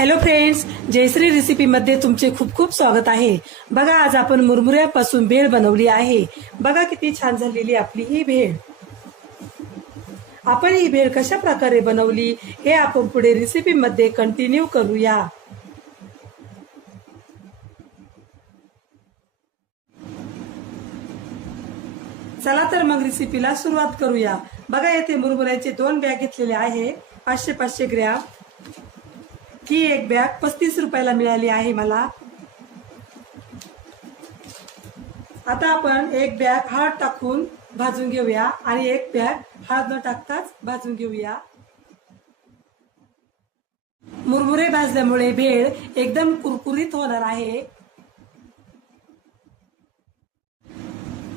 Hello friends, Jayashree रेसिपीमध्ये तुमचे खूप खूप स्वागत आहे। बघा, आज आपण मुरमुऱ्यापासून भेळ बनवली आहे। बघा किती छान झालेली आपली ही भेळ। आपण ही भेळ कशा प्रकारे बनवली हे आपण पुढे रेसिपीमध्ये कंटिन्यू करूया। चला तर मग रेसिपीला सुरुवात करूया। बघा, येथे मुरमुऱ्याचे 2 बॅग घेतलेले आहे, 500 ग्रॅम। ही एक बॅग 35 रुपयाला मिळाली आहे मला। आता आपण एक बॅग हळद टाकून भाजून घेऊया आणि एक बॅग हळद न टाकताच भाजून घेऊया। मुरमुरे भाजल्यामुळे भेळ एकदम कुरकुरीत होणार आहे।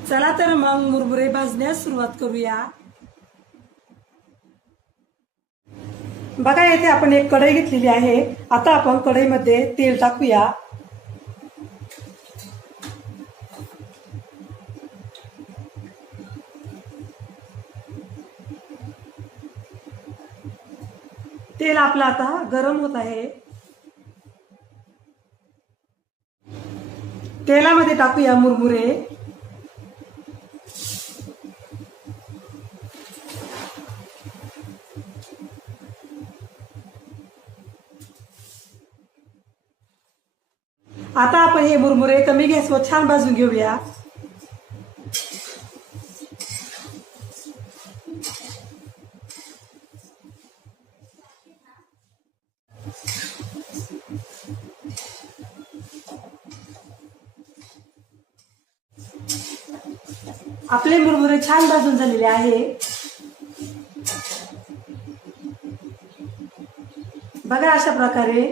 चला तर मग मुरमुरे भाजण्यास सुरुवात करूया। बघा, येथे आपण एक कढई घेतलेली आहे। आता आपण कढईमध्ये तेल टाकूया। तेल आपलं आता गरम होत आहे। तेलामध्ये टाकूया मुरमुरे। आता आपण हे मुरमुरे कमी गॅसवर छान भाजून घेऊया। आपले मुरमुरे छान भाजून झालेले आहे। बघा, अशा प्रकारे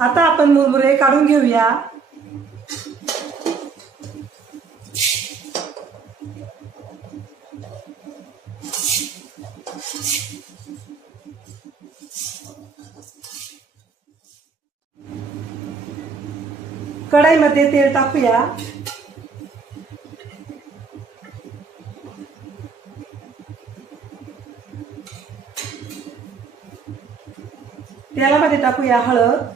आता आपण मुरमुरे काढून घेऊया। कढईमध्ये तेल टाकूया। तेलामध्ये टाकूया हळद,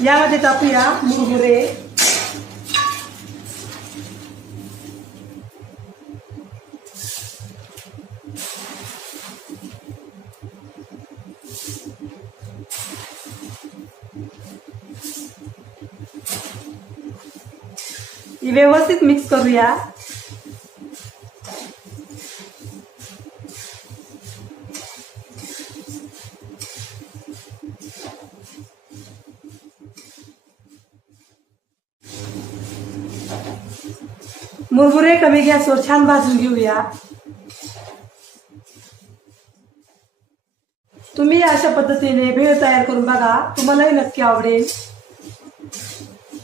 यामध्ये टाकूया मुरमुरे, व्यवस्थित मिक्स करूया। मुरमुरे कमी गॅसवर छान भाजून घेऊया। तुम्ही अशा पद्धतीने भेळ तयार करून बघा, तुम्हालाही नक्की आवडेल।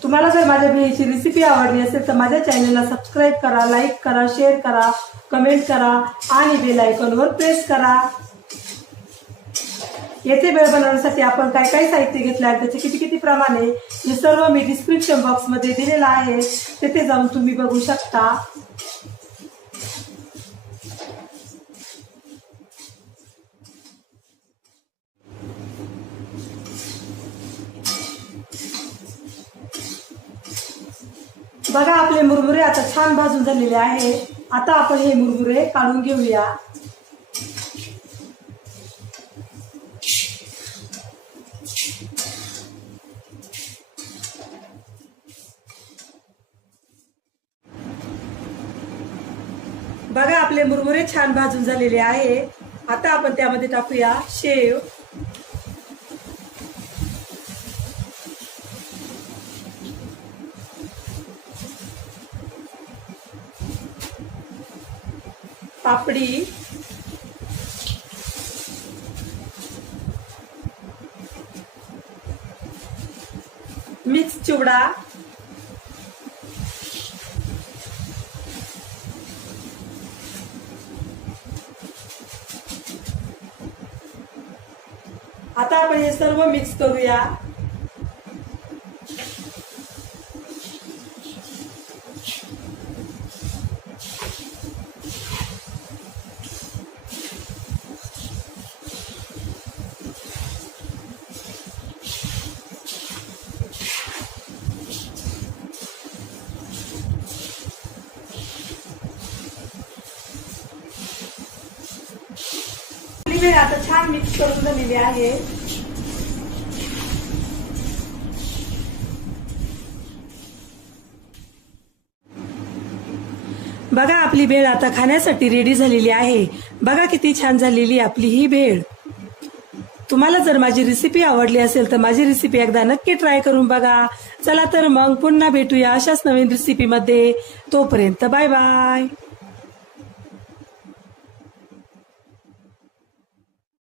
तुम्हाला जर माझ्या भेळीची रेसिपी आवडली असेल तर माझ्या चॅनलला सबस्क्राईब करा, लाईक करा, शेअर करा, कमेंट करा आणि बेल आयकॉनवर प्रेस करा। येथे भेळ बनवण्यासाठी आपण काय काय साहित्य घेतले आहे, त्याचे किती किती प्रमाणे हे सर्व मी डिस्क्रिप्शन बॉक्स मध्ये दिलेलं आहे, तेथे जाऊन तुम्ही बघू शकता। बघा, आपले मुरमुरे आता छान भाजून झालेले आहे। आता आपण हे मुरमुरे काढून घेऊया। बघा, आपले मुरमुरे छान भाजून झालेले आहे। आता आपण त्यामध्ये टाकूया शेव, पापडी, मिक्स चिवडा, आता आपण हे सर्व मिक्स करूया. आपली भेळ आता छान मिक्स करून झालेली आहे. बघा आपली भेळ आता खाण्यासाठी रेडी झालेली आहे. बघा किती छान झालेली आपली ही भेळ. तुम्हाला जर माझी रेसिपी आवडली असेल तर माझी रेसिपी एकदा नक्की ट्राय करून बघा. चला तर मग पुन्हा भेटूया अशाच नवीन रेसिपीमध्ये. तोपर्यंत बाय बाय.